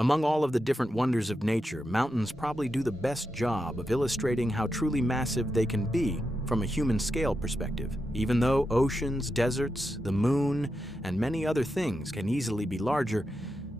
Among all of the different wonders of nature, mountains probably do the best job of illustrating how truly massive they can be from a human scale perspective. Even though oceans, deserts, the moon, and many other things can easily be larger,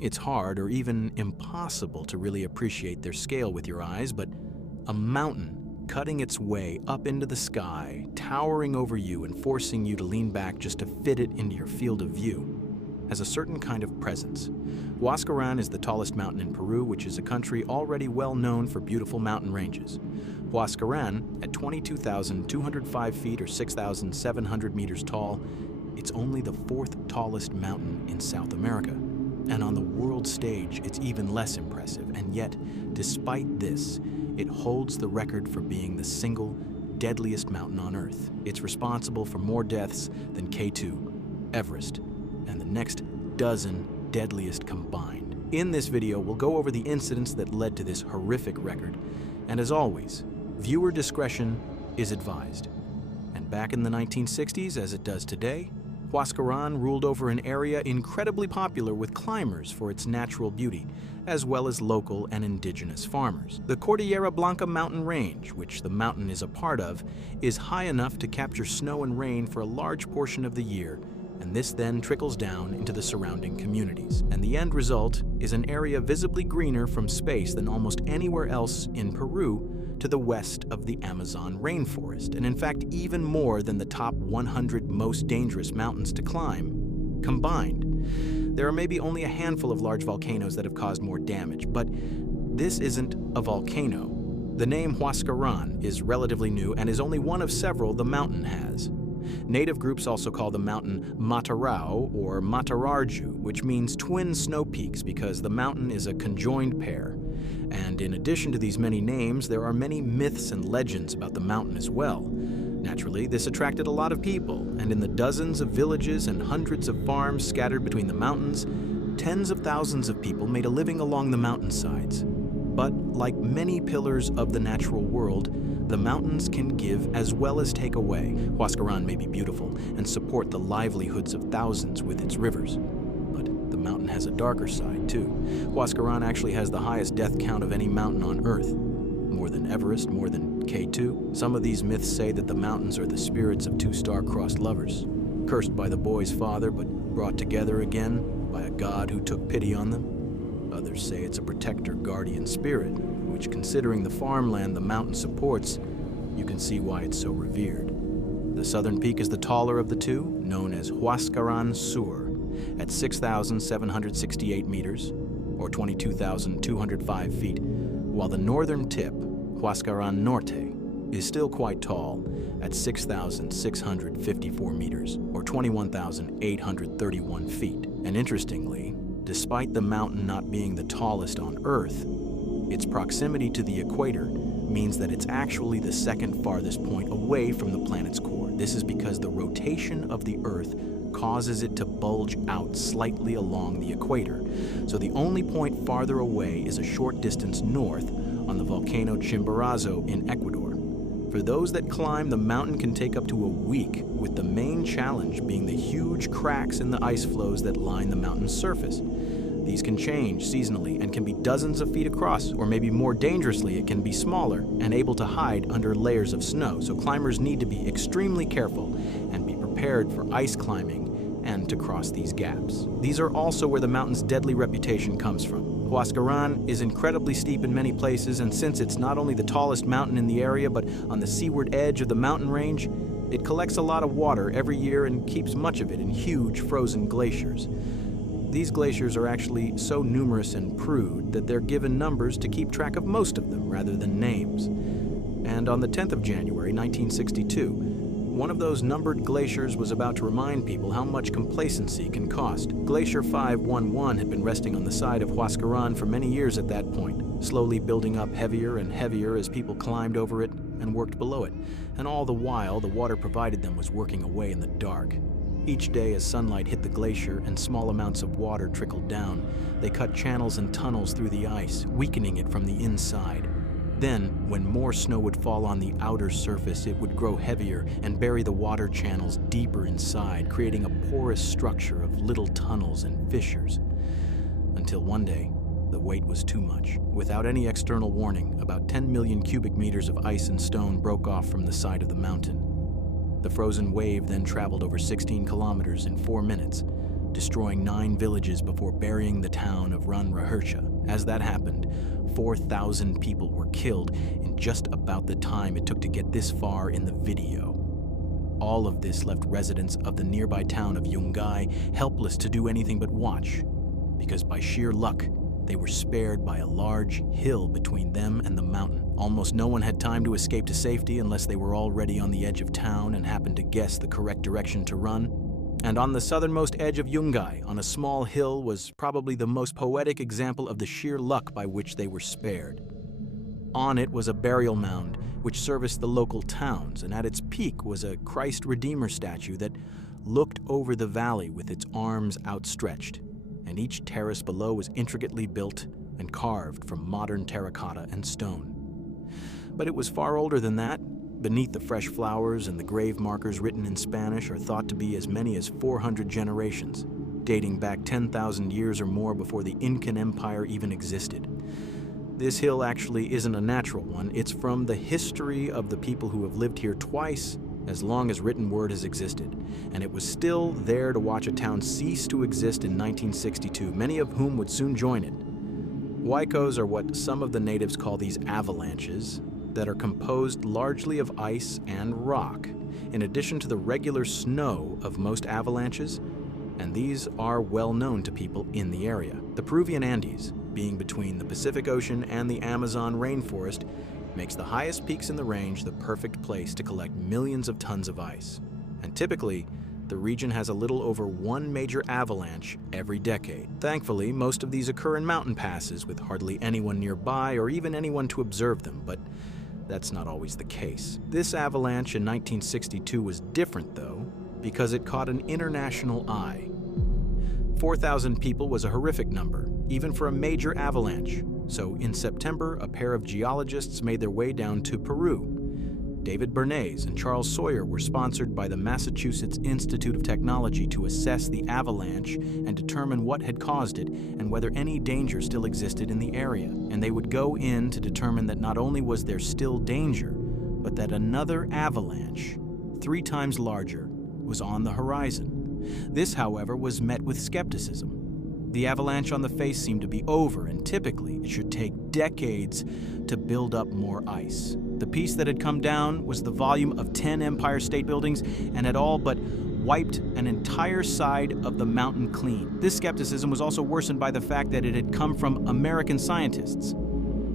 it's hard or even impossible to really appreciate their scale with your eyes, but a mountain cutting its way up into the sky, towering over you and forcing you to lean back just to fit it into your field of view, has a certain kind of presence. Huascarán is the tallest mountain in Peru, which is a country already well known for beautiful mountain ranges. Huascarán, at 22,205 feet or 6,700 meters tall, it's only the fourth tallest mountain in South America. And on the world stage, it's even less impressive. And yet, despite this, it holds the record for being the single deadliest mountain on Earth. It's responsible for more deaths than K2, Everest, and the next dozen deadliest combined. In this video, we'll go over the incidents that led to this horrific record. And as always, viewer discretion is advised. And back in the 1960s, as it does today, Huascarán ruled over an area incredibly popular with climbers for its natural beauty, as well as local and indigenous farmers. The Cordillera Blanca mountain range, which the mountain is a part of, is high enough to capture snow and rain for a large portion of the year, and this then trickles down into the surrounding communities. And the end result is an area visibly greener from space than almost anywhere else in Peru, to the west of the Amazon rainforest, and in fact even more than the top 100 most dangerous mountains to climb combined. There are maybe only a handful of large volcanoes that have caused more damage, but this isn't a volcano. The name Huascarán is relatively new and is only one of several the mountain has. Native groups also call the mountain Matarao or Matararju, which means twin snow peaks because the mountain is a conjoined pair. And in addition to these many names, there are many myths and legends about the mountain as well. Naturally, this attracted a lot of people, and in the dozens of villages and hundreds of farms scattered between the mountains, tens of thousands of people made a living along the mountainsides. But like many pillars of the natural world, the mountains can give as well as take away. Huascarán may be beautiful and support the livelihoods of thousands with its rivers. But the mountain has a darker side too. Huascarán actually has the highest death count of any mountain on Earth. More than Everest, more than K2. Some of these myths say that the mountains are the spirits of two star-crossed lovers, cursed by the boy's father but brought together again by a god who took pity on them. Others say it's a protector guardian spirit, which, considering the farmland the mountain supports, you can see why it's so revered. The southern peak is the taller of the two, known as Huascarán Sur, at 6,768 meters, or 22,205 feet, while the northern tip, Huascarán Norte, is still quite tall at 6,654 meters, or 21,831 feet. And interestingly, despite the mountain not being the tallest on Earth, its proximity to the equator means that it's actually the second farthest point away from the planet's core. This is because the rotation of the Earth causes it to bulge out slightly along the equator. So the only point farther away is a short distance north on the volcano Chimborazo in Ecuador. For those that climb, the mountain can take up to a week, with the main challenge being the huge cracks in the ice flows that line the mountain's surface. These can change seasonally and can be dozens of feet across, or maybe more dangerously, it can be smaller and able to hide under layers of snow. So climbers need to be extremely careful and be prepared for ice climbing and to cross these gaps. These are also where the mountain's deadly reputation comes from. Huascarán is incredibly steep in many places, and since it's not only the tallest mountain in the area, but on the seaward edge of the mountain range, it collects a lot of water every year and keeps much of it in huge frozen glaciers. These glaciers are actually so numerous and crude that they're given numbers to keep track of most of them rather than names. And on the 10th of January, 1962, one of those numbered glaciers was about to remind people how much complacency can cost. Glacier 511 had been resting on the side of Huascarán for many years at that point, slowly building up heavier and heavier as people climbed over it and worked below it. And all the while, the water provided them was working away in the dark. Each day as sunlight hit the glacier and small amounts of water trickled down, they cut channels and tunnels through the ice, weakening it from the inside. Then, when more snow would fall on the outer surface, it would grow heavier and bury the water channels deeper inside, creating a porous structure of little tunnels and fissures. Until one day, The weight was too much. Without any external warning, about 10 million cubic meters of ice and stone broke off from the side of the mountain. The frozen wave then traveled over 16 kilometers in 4 minutes, destroying 9 villages before burying the town of Ranrahirca. As that happened, 4,000 people were killed in just about the time it took to get this far in the video. All of this left residents of the nearby town of Yungay helpless to do anything but watch, because by sheer luck, they were spared by a large hill between them and the mountain. Almost no one had time to escape to safety unless they were already on the edge of town and happened to guess the correct direction to run. And on the southernmost edge of Yungay, on a small hill, was probably the most poetic example of the sheer luck by which they were spared. On it was a burial mound which serviced the local towns, and at its peak was a Christ Redeemer statue that looked over the valley with its arms outstretched, and each terrace below was intricately built and carved from modern terracotta and stone. But it was far older than that. Beneath the fresh flowers and the grave markers written in Spanish are thought to be as many as 400 generations, dating back 10,000 years or more before the Incan Empire even existed. This hill actually isn't a natural one. It's from the history of the people who have lived here twice as long as written word has existed, and it was still there to watch a town cease to exist in 1962, many of whom would soon join it. Huaicos are what some of the natives call these avalanches, that are composed largely of ice and rock, in addition to the regular snow of most avalanches, and these are well known to people in the area. The Peruvian Andes, being between the Pacific Ocean and the Amazon rainforest, makes the highest peaks in the range the perfect place to collect millions of tons of ice. And typically, the region has a little over 1 major avalanche every decade. Thankfully, most of these occur in mountain passes with hardly anyone nearby or even anyone to observe them, but that's not always the case. This avalanche in 1962 was different, though, because it caught an international eye. 4,000 people was a horrific number, even for a major avalanche. So in September, a pair of geologists made their way down to Peru. David Bernays and Charles Sawyer were sponsored by the Massachusetts Institute of Technology to assess the avalanche and determine what had caused it and whether any danger still existed in the area. And they would go in to determine that not only was there still danger, but that another avalanche, 3 times larger, was on the horizon. This, however, was met with skepticism. The avalanche on the face seemed to be over, and typically it should take decades to build up more ice. The piece that had come down was the volume of 10 Empire State Buildings and had all but wiped an entire side of the mountain clean. This skepticism was also worsened by the fact that it had come from American scientists.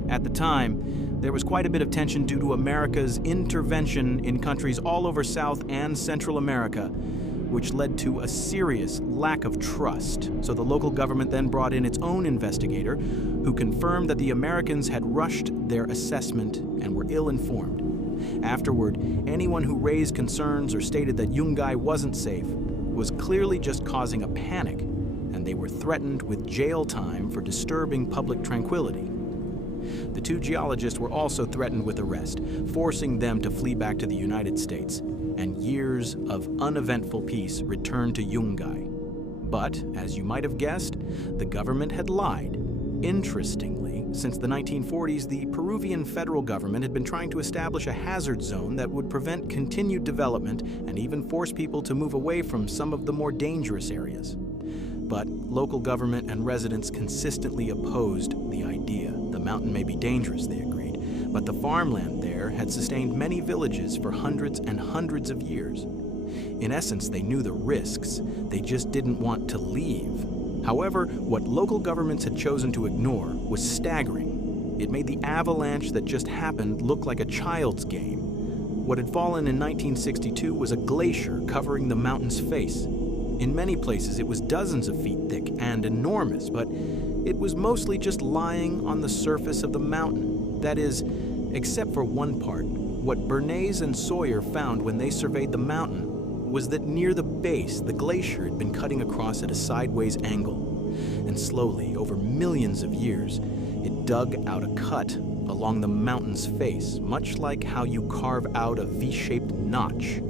At the time, there was quite a bit of tension due to America's intervention in countries all over South and Central America, which led to a serious lack of trust. So the local government then brought in its own investigator, who confirmed that the Americans had rushed their assessment and were ill-informed. Afterward, anyone who raised concerns or stated that Yungay wasn't safe was clearly just causing a panic, and they were threatened with jail time for disturbing public tranquility. The 2 geologists were also threatened with arrest, forcing them to flee back to the United States, and years of uneventful peace returned to Yungay. But, as you might have guessed, the government had lied. Interestingly, since the 1940s, the Peruvian federal government had been trying to establish a hazard zone that would prevent continued development and even force people to move away from some of the more dangerous areas. But local government and residents consistently opposed the idea. The mountain may be dangerous, they agreed, but the farmland there had sustained many villages for hundreds and hundreds of years. In essence, they knew the risks, they just didn't want to leave. However, what local governments had chosen to ignore was staggering. It made the avalanche that just happened look like a child's game. What had fallen in 1962 was a glacier covering the mountain's face. In many places, it was dozens of feet thick and enormous, but it was mostly just lying on the surface of the mountain. That is, except for one part. What Bernays and Sawyer found when they surveyed the mountain was that near the base, the glacier had been cutting across at a sideways angle, and slowly, over millions of years, it dug out a cut along the mountain's face, much like how you carve out a V-shaped notch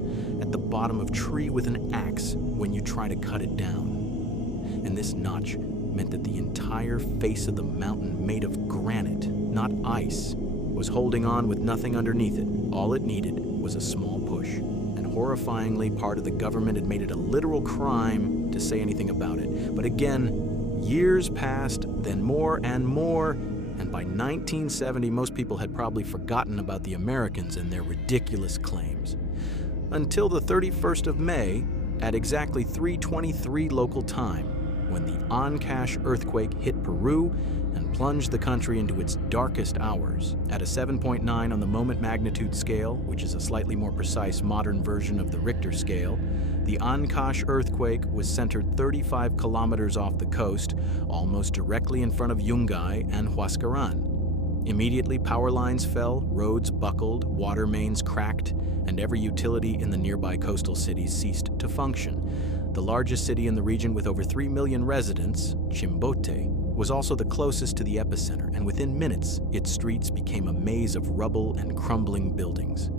at the bottom of a tree with an axe when you try to cut it down. And this notch meant that the entire face of the mountain, made of granite, not ice, was holding on with nothing underneath it. All it needed was a small push. And horrifyingly, part of the government had made it a literal crime to say anything about it. But again, years passed, then more and more, and by 1970, most people had probably forgotten about the Americans and their ridiculous claims. Until the 31st of May, at exactly 3:23 local time, when the Ancash earthquake hit Peru and plunged the country into its darkest hours. At a 7.9 on the moment magnitude scale, which is a slightly more precise modern version of the Richter scale, the Ancash earthquake was centered 35 kilometers off the coast, almost directly in front of Yungay and Huascarán. Immediately, power lines fell, roads buckled, water mains cracked, and every utility in the nearby coastal cities ceased to function. The largest city in the region with over 3 million residents, Chimbote, was also the closest to the epicenter, and within minutes, its streets became a maze of rubble and crumbling buildings.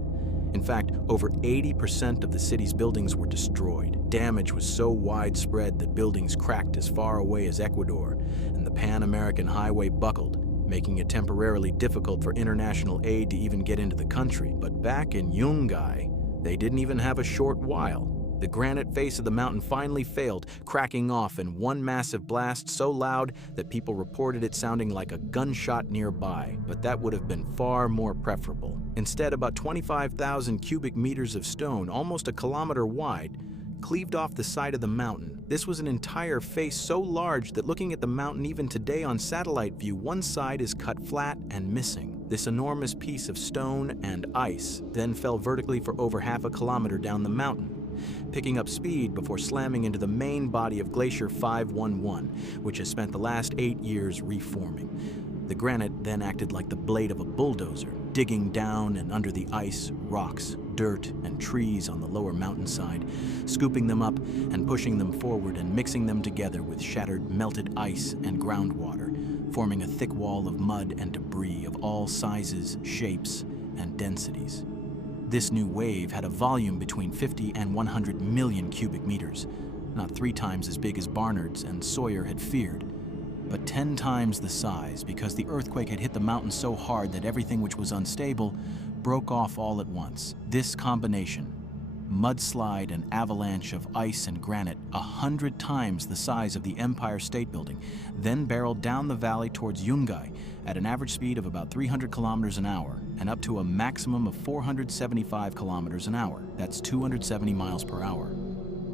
In fact, over 80% of the city's buildings were destroyed. Damage was so widespread that buildings cracked as far away as Ecuador, and the Pan-American highway buckled, making it temporarily difficult for international aid to even get into the country. But back in Yungay, they didn't even have a short while. The granite face of the mountain finally failed, cracking off in one massive blast so loud that people reported it sounding like a gunshot nearby. But that would have been far more preferable. Instead, about 25,000 cubic meters of stone, almost a kilometer wide, cleaved off the side of the mountain. This was an entire face so large that looking at the mountain even today on satellite view, one side is cut flat and missing. This enormous piece of stone and ice then fell vertically for over half a kilometer down the mountain, picking up speed before slamming into the main body of Glacier 511, which has spent the last 8 years reforming. The granite then acted like the blade of a bulldozer, digging down and under the ice, rocks, dirt, and trees on the lower mountainside, scooping them up and pushing them forward and mixing them together with shattered melted ice and groundwater, forming a thick wall of mud and debris of all sizes, shapes, and densities. This new wave had a volume between 50 and 100 million cubic meters, not 3 times as big as Barnard's and Sawyer had feared, but 10 times the size, because the earthquake had hit the mountain so hard that everything which was unstable broke off all at once. This combination, mudslide and avalanche of ice and granite, 100 times the size of the Empire State Building, then barreled down the valley towards Yungay at an average speed of about 300 kilometers an hour and up to a maximum of 475 kilometers an hour. That's 270 miles per hour.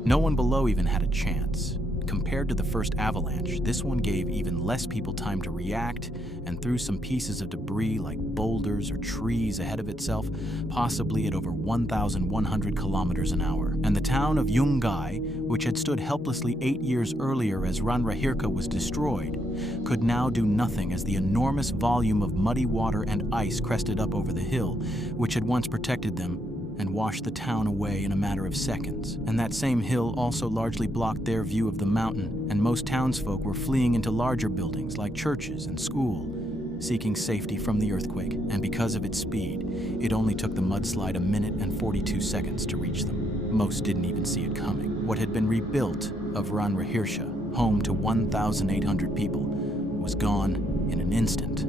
No one below even had a chance. Compared to the first avalanche, this one gave even less people time to react and threw some pieces of debris like boulders or trees ahead of itself, possibly at over 1,100 kilometers an hour. And the town of Yungay, which had stood helplessly 8 years earlier as Ranrahirca was destroyed, could now do nothing as the enormous volume of muddy water and ice crested up over the hill, which had once protected them, and washed the town away in a matter of seconds. And that same hill also largely blocked their view of the mountain, and most townsfolk were fleeing into larger buildings like churches and school, seeking safety from the earthquake. And because of its speed, it only took the mudslide 1 minute and 42 seconds to reach them. Most didn't even see it coming. What had been rebuilt of Ranrahirca, home to 1,800 people, was gone in an instant.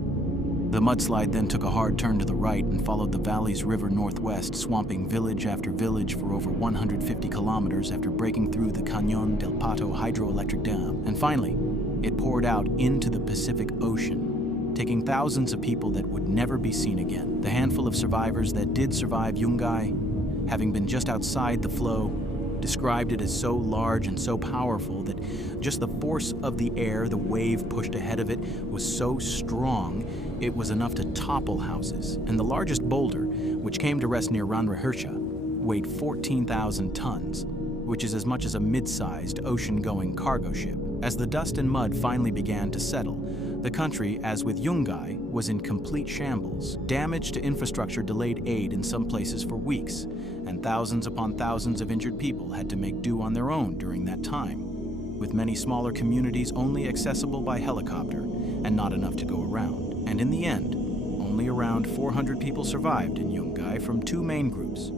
The mudslide then took a hard turn to the right and followed the valley's river northwest, swamping village after village for over 150 kilometers after breaking through the Cañón del Pato hydroelectric dam. And finally, it poured out into the Pacific Ocean, taking thousands of people that would never be seen again. The handful of survivors that did survive Yungay, having been just outside the flow, described it as so large and so powerful that just the force of the air the wave pushed ahead of it was so strong it was enough to topple houses. And the largest boulder, which came to rest near Ranrahirca, weighed 14,000 tons, which is as much as a mid-sized ocean-going cargo ship. As the dust and mud finally began to settle, the country, as with Yungay, was in complete shambles. Damage to infrastructure delayed aid in some places for weeks, and thousands upon thousands of injured people had to make do on their own during that time, with many smaller communities only accessible by helicopter and not enough to go around. And in the end, only around 400 people survived in Yungay from 2 main groups.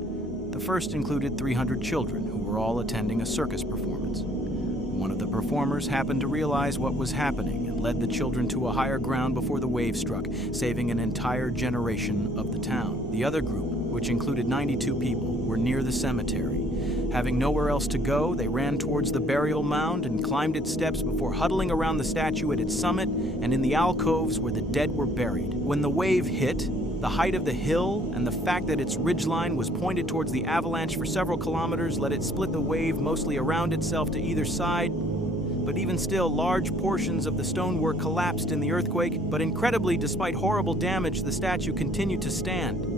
The first included 300 children who were all attending a circus performance. One of the performers happened to realize what was happening and led the children to a higher ground before the wave struck, saving an entire generation of the town. The other group, which included 92 people, were near the cemetery. Having nowhere else to go, they ran towards the burial mound and climbed its steps before huddling around the statue at its summit and in the alcoves where the dead were buried. When the wave hit, the height of the hill and the fact that its ridgeline was pointed towards the avalanche for several kilometers let it split the wave mostly around itself to either side. But even still, large portions of the stonework collapsed in the earthquake, but incredibly, despite horrible damage, the statue continued to stand.